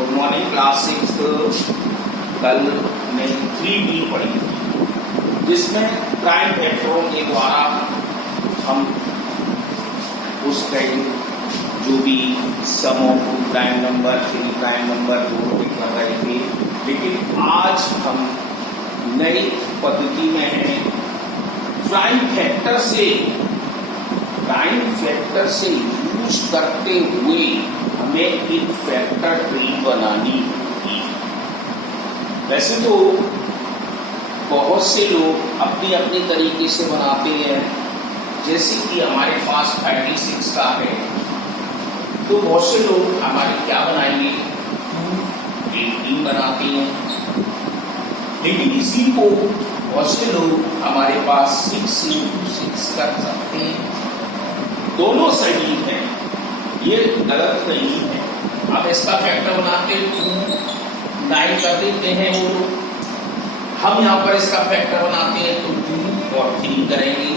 Good morning class 6। कल हमने 3D पढ़ी जिसमें प्राइम फैक्टरों के द्वारा हम उस टाइम जो भी sum of prime number 3 prime number दोनों कर रहे थे। लेकिन आज हम नई पद्धति में हैं। प्राइम फैक्टर से यूज करते हुए हमें एक फैक्टर ट्री बनानी होगी। वैसे तो बहुत से लोग अपनी अपनी तरीके से बनाते हैं। जैसे कि हमारे पास 36 का है तो बहुत से लोग हमारे क्या बनाएंगे 18 बनाते हैं। लेकिन इसी को बहुत से लोग हमारे पास 6 into 6 कर सकते हैं। दोनों सही हैं, ये गलत नहीं है। अब इसका फैक्टर बनाते 9 कर देते हैं वो लोग। हम यहाँ पर इसका फैक्टर बनाते हैं तो 2 और 3 करेंगे,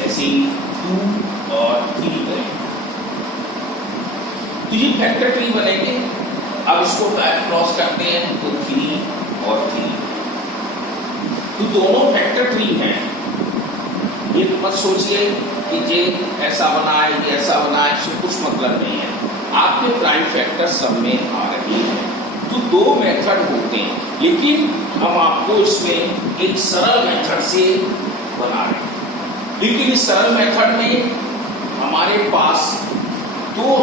ऐसे ही 2 और 3 करेंगे तो ये फैक्टर ट्री बनेंगे। अब इसको क्रॉस करते हैं तो 3 और 3 तो दोनों फैक्टर ट्री हैं। ये मत सोचिए कि ये ऐसा बना है ये ऐसा बना है, इससे कुछ मतलब नहीं है। आपके प्राइम फैक्टर सब में आ रही है। तो 2 मेथड होते हैं, लेकिन हम आपको इसमें एक सरल मेथड से बना रहे हैं। लेकिन इस सरल मेथड में हमारे पास 2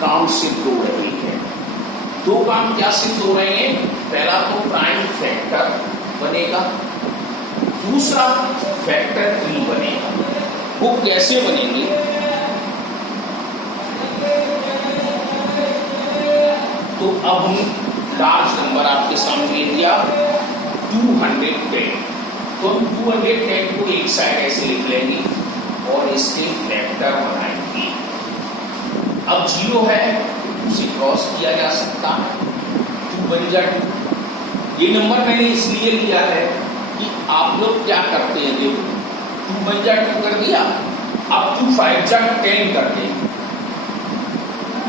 काम सिद्ध हो रहे हैं। 2 काम क्या सिद्ध हो रहे हैं? पहला तो प्राइम फैक्टर बनेगा, दूसरा फैक्टर ट्री बनेगा। वो कैसे बनेंगे? तो अब हम लार्ज नंबर आपके सामने दिया 210 तो हम 210 को एक साइड ऐसे लिख लेंगे और इसके फैक्टर बनाएंगे। अब 0 है उसे क्रॉस किया जा सकता है, 2 बन जाए। ये नंबर मैंने इसलिए लिया है कि आप लोग क्या करते हैं, देखो 2 बन जा 2 कर दिया, अब 2 5 जा 10 कर देंगे।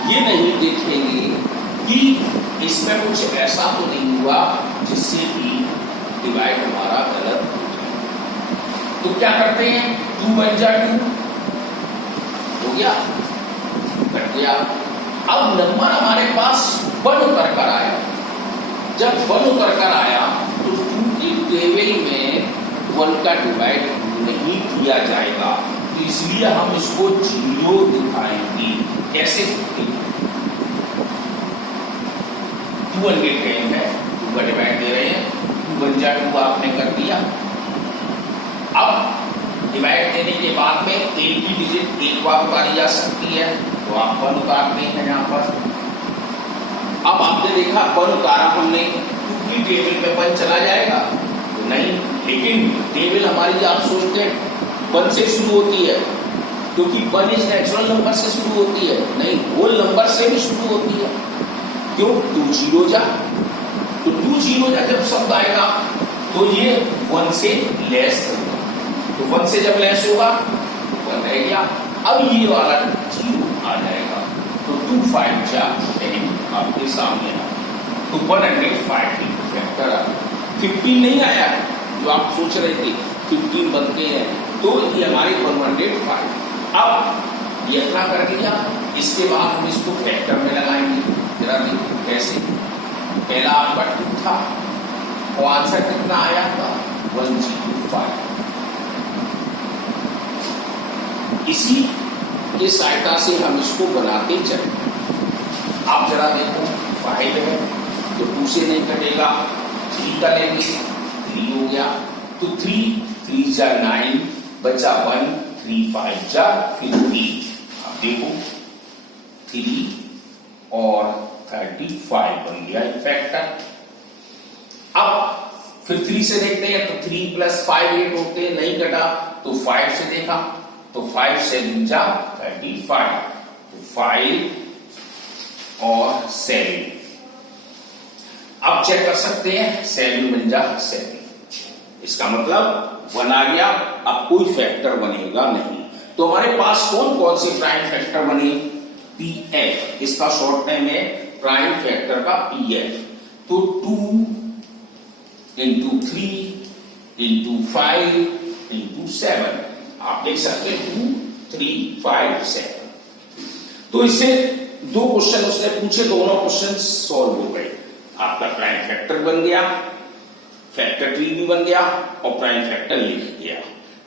ये नहीं देखेंगे कि इसमें कुछ ऐसा तो नहीं हुआ जिससे कि डिवाइड हमारा गलत हो जाए। तो क्या करते हैं 2 बन जा 2 हो गया, कट गया। अब नंबर हमारे पास 1 उतर कर आया। जब 1 उतर कर आया तो 2 की टेबल में 1 का डिवाइड नहीं किया जाएगा, तो इसलिए हम इसको 0 दिखाएंगे। कैसे? 210 है, 2 का डिवाइड दे रहे हैं, 2 बन जा 2 आपने कर दिया। अब डिवाइड देने के बाद में एक ही डिजिट एक बार उतारी जा सकती है, तो आप 1 उतारते हैं यहाँ पर। अब आपने देखा 1 उतारा हमने, 2 की टेबल में 1 चला जाएगा तो नहीं। लेकिन टेबल हमारी आप सोचते हैं 1 से शुरू होती है, क्योंकि 1 इज नेचुरल नंबर से शुरू होती है, नहीं होल नंबर से भी शुरू होती है। क्यों? 2 0 जा, तो 2 0 जा जब शब्द आएगा तो ये 1 से लेस होगा, तो 1 से जब लेस होगा 1 रह गया। अब ये वाला 0 आ जाएगा, तो 2 5 जा 10 आपके सामने आ, तो 105 फैक्टर आ। 15 नहीं आया जो आप सोच रहे थे 15 बनते हैं, तो ये हमारे 105। अब ये इतना कर दिया, इसके बाद हम इसको फैक्टर में लगाएंगे। जरा देखो कैसे। पहला आपका 2 था और आंसर कितना आया था 105। इसी के सहायता से हम इसको बनाते चले। आप जरा देखो 5 है तो 2 से नहीं कटेगा, 3 का लेंगे, 3 हो गया, तो 3 जा 9 बचा 1, 3 5 जा 15। आप देखो 3 और 35 बन गया फैक्टर। अब फिर 3 से देखते हैं तो 3 + 5 8 होते हैं, नहीं कटा, तो 5 से देखा तो 5 से जा 35, तो 5 और 7। अब चेक कर सकते हैं 7 बन जा 7। इसका मतलब 1 आ गया। अब कोई फैक्टर बनेगा नहीं। तो हमारे पास कौन कौन से प्राइम फैक्टर बने? PF, इसका शॉर्ट नेम है प्राइम फैक्टर का पीएफ। तो 2 इंटू 3 इंटू 5 इंटू 7, आप देख सकते हैं 2 3 5 7। तो इससे दो क्वेश्चन उसने पूछे, दोनों क्वेश्चन सॉल्व हो गए। आपका प्राइम फैक्टर बन गया, फैक्टर ट्री भी बन गया और प्राइम फैक्टर लिख गया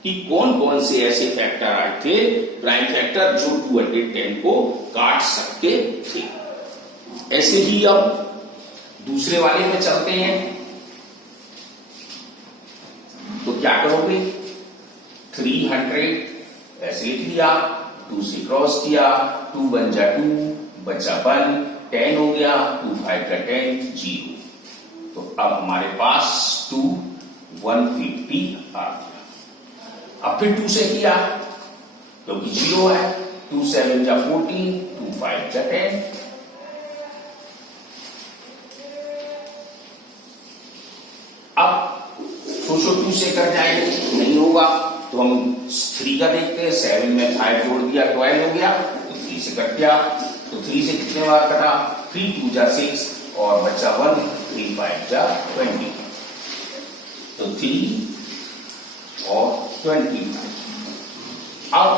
कि कौन कौन से ऐसे फैक्टर आए थे प्राइम फैक्टर जो 210 को काट सकते थे। ऐसे ही अब दूसरे वाले में चलते हैं। तो क्या करोगे, 300 ऐसे लिख लिया, 2 से क्रॉस किया, 2 बन जा 2 बचा 1, 10 हो गया, 2 5 का 10 0। तो अब हमारे पास 2 150 आ गया। अब फिर 2 से किया क्योंकि 0 है, 2 7 जा 14, 2 5 जा 10। अब सोचो 2 से कर जाएंगे, नहीं होगा तो हम 3 का देखते हैं। 7 में 5 जोड़ दिया 12 हो गया, तो 3 से कट गया। तो 3 से कितने बार कटा, 3 2 जा 6 और बचा 1, 3 5 जा 20। तो 3 और 20। अब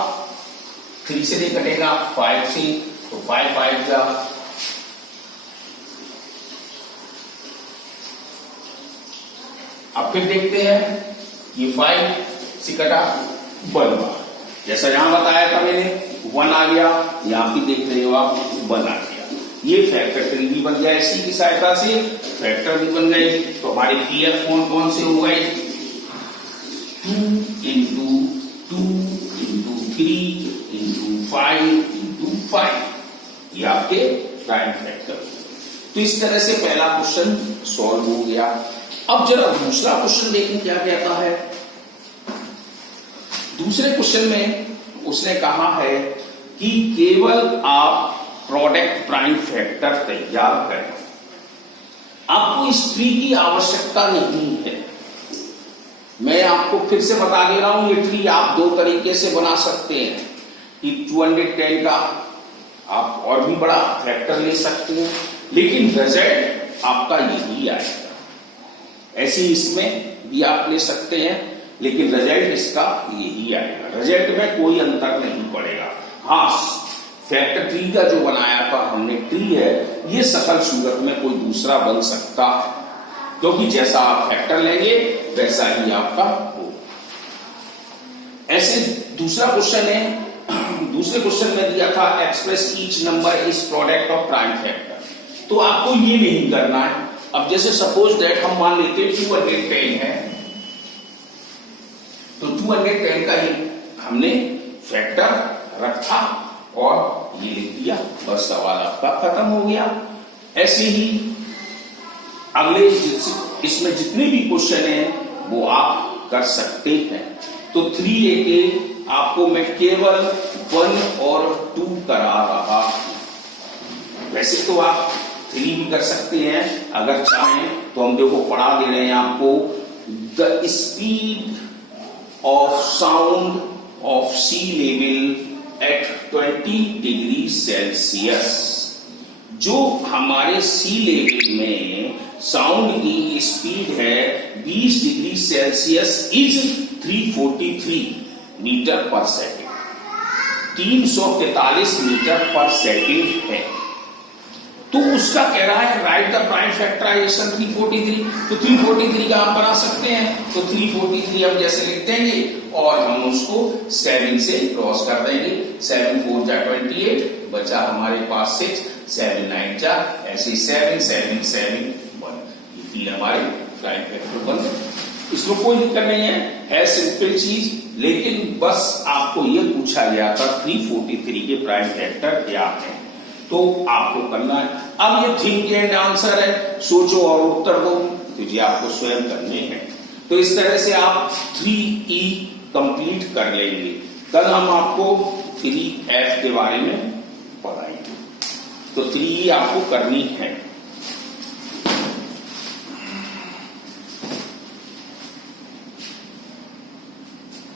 3 से नहीं कटेगा, 5 से, तो 5 5 जा, अब फिर देखते हैं ये 5 से कटा 1 बार, जैसा यहां बताया था मैंने 1 आ गया, यहां भी देख रहे हो आप 1 आ गया। ये फैक्टर ट्री भी बन गया इसी की सहायता से, फैक्टर भी बन गए। तो हमारे पीएफ कौन कौन से हो गए, 2 इंटू 2 इंटू 3 इंटू 5 इंटू 5, ये आपके प्राइम फैक्टर। तो इस तरह से पहला क्वेश्चन सॉल्व हो गया। अब जरा दूसरा क्वेश्चन देखें क्या कहता है। दूसरे क्वेश्चन में उसने कहा है कि केवल आप प्रोडक्ट प्राइम फैक्टर तैयार करें, आपको इस ट्री की आवश्यकता नहीं है। मैं आपको फिर से बता दे रहा हूं, ये ट्री आप दो तरीके से बना सकते हैं कि 210 का आप और भी बड़ा फैक्टर ले सकते हैं, लेकिन रिजल्ट आपका यही आएगा। ऐसे इसमें भी आप ले सकते हैं, लेकिन रिजल्ट इसका यही आएगा। रिजल्ट में कोई अंतर नहीं पड़ेगा। हाँ, फैक्टर ट्री का जो बनाया था हमने ट्री है, ये सकल सूरत में कोई दूसरा बन सकता है, क्योंकि जैसा आप फैक्टर लेंगे वैसा ही आपका हो। ऐसे दूसरा क्वेश्चन है, दूसरे क्वेश्चन में दिया था express each number is product of prime factor. तो आपको ये नहीं करना है। अब जैसे सपोज दैट हम मान लेते 210 है, तो 210 का ही हमने फैक्टर रखा और ये लिख दिया, बस सवाल आपका खत्म हो गया। ऐसे ही अगले इसमें जितने भी क्वेश्चन हैं वो आप कर सकते हैं। तो 3 लेके आपको मैं केवल 1 और 2 करा रहा। वैसे तो आप 3 भी कर सकते हैं अगर चाहें तो। हम देखो पढ़ा दे रहे हैं आपको, the speed of sound of sea level at 20 degree Celsius. जो हमारे सी लेवल में साउंड की स्पीड है 20 degree Celsius is 343 metre per second, 343 metre per second है। तो उसका कह रहा है राइट द प्राइम फैक्टराइजेशन 343। तो 343 का आप बना सकते हैं। तो 343 हम जैसे लिख देंगे और हम उसको 7 से क्रॉस कर देंगे। 7 4 जा 28, बचा हमारे पास 6, 7 9 जा ऐसे 7 7 7 1। ये 3 हमारे प्राइम फैक्टर बन गए। इसमें कोई दिक्कत नहीं है सिंपल चीज। लेकिन बस आपको ये पूछा गया था 343 के प्राइम फैक्टर क्या है, तो आपको करना है। अब ये थिंक एंड आंसर है, सोचो और उत्तर दो, तो ये आपको स्वयं करने हैं। तो इस तरह से आप 3E कंप्लीट कर लेंगे। कल हम आपको 3F के बारे में पढ़ाएंगे। तो 3E आपको करनी है।